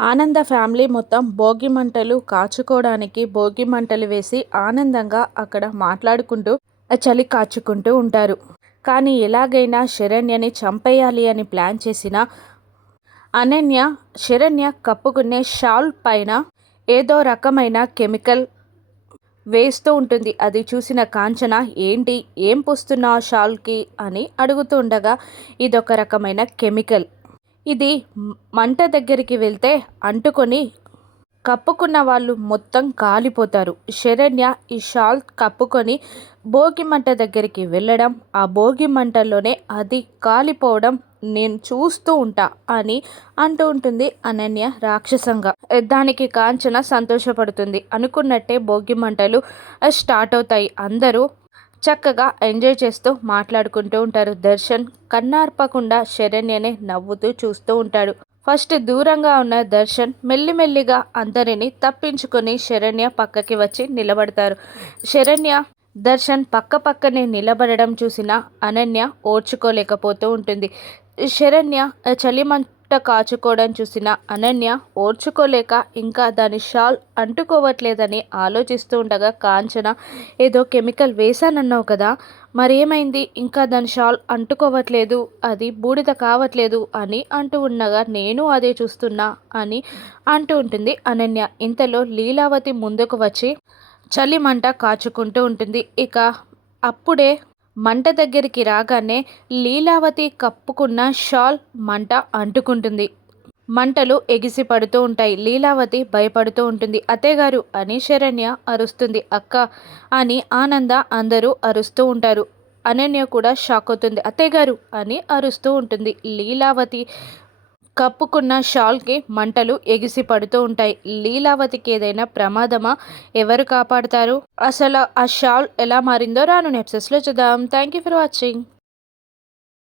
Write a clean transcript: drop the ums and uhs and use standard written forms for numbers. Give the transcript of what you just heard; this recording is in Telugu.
ఆనంద ఫ్యామిలీ మొత్తం భోగి మంటలు కాచుకోవడానికి భోగి మంటలు వేసి ఆనందంగా అక్కడ మాట్లాడుకుంటూ చలి కాచుకుంటూ ఉంటారు. కానీ ఎలాగైనా శరణ్యని చంపేయాలి అని ప్లాన్ చేసిన అనన్య శరణ్య కప్పుకునే షాల్ పైన ఏదో రకమైన కెమికల్ వేస్తూ ఉంటుంది. అది చూసిన కాంచన ఏంటి ఏం పూస్తున్నావు షాల్కి అని అడుగుతూ ఉండగా ఇదొక రకమైన కెమికల్. ఇది మంట దగ్గరికి వెళ్తే అంటుకొని కప్పుకున్న వాళ్ళు మొత్తం కాలిపోతారు. శరణ్య ఈ షాల్ కప్పుకొని భోగి మంట దగ్గరికి వెళ్ళడం, ఆ భోగి మంటల్లోనే అది కాలిపోవడం నేను చూస్తూ ఉంటా అని అంటూ ఉంటుంది అనన్య రాక్షసంగా. దానికి కాంచన సంతోషపడుతుంది. అనుకున్నట్టే భోగి మంటలు స్టార్ట్ అవుతాయి. అందరూ చక్కగా ఎంజాయ్ చేస్తూ మాట్లాడుకుంటూ ఉంటారు. దర్శన్ కన్నార్పకుండా శరణ్యనే నవ్వుతూ చూస్తూ ఉంటాడు. ఫస్ట్ దూరంగా ఉన్న దర్శన్ మెల్లిమెల్లిగా అందరినీ తప్పించుకొని శరణ్య పక్కకి వచ్చి నిలబడతారు. శరణ్య దర్శన్ పక్కనే నిలబడడం చూసిన అనన్య ఓర్చుకోలేకపోతూ ఉంటుంది. శరణ్య చలిమంట కాచుకోవడం చూసిన అనన్య ఓర్చుకోలేక ఇంకా దాని షాల్ అంటుకోవట్లేదని ఆలోచిస్తూ ఉండగా కాంచన ఏదో కెమికల్ వేశానన్నావు కదా, మరేమైంది, ఇంకా దాని షాల్ అంటుకోవట్లేదు, అది బూడిద కావట్లేదు అని అంటూ ఉండగా నేను అదే చూస్తున్నా అని అంటూ ఉంటుంది అనన్య. ఇంతలో లీలావతి ముందుకు వచ్చి చలిమంట కాచుకుంటూ ఉంటుంది. ఇక అప్పుడే మంట దగ్గరికి రాగానే లీలావతి కప్పుకున్న షాల్ మంట అంటుకుంటుంది. మంటలు ఎగిసి పడుతూ ఉంటాయి. లీలావతి భయపడుతూ ఉంటుంది. అత్తయ్యగారు అని శరణ్య అరుస్తుంది. అక్క అని ఆనంద అందరూ అరుస్తూ ఉంటారు. అనన్య కూడా షాక్ అవుతుంది. అత్తయ్యగారు అని అరుస్తూ ఉంటుంది. లీలావతి కప్పుకున్న షాల్కి మంటలు ఎగిసి పడుతూ ఉంటాయి. లీలావతికి ఏదైనా ప్రమాదమా, ఎవరు కాపాడుతారు, అసలు ఆ షాల్ ఎలా మారిందో రాను ఎపిసోడ్స్లో చూద్దాం. Thank you for watching.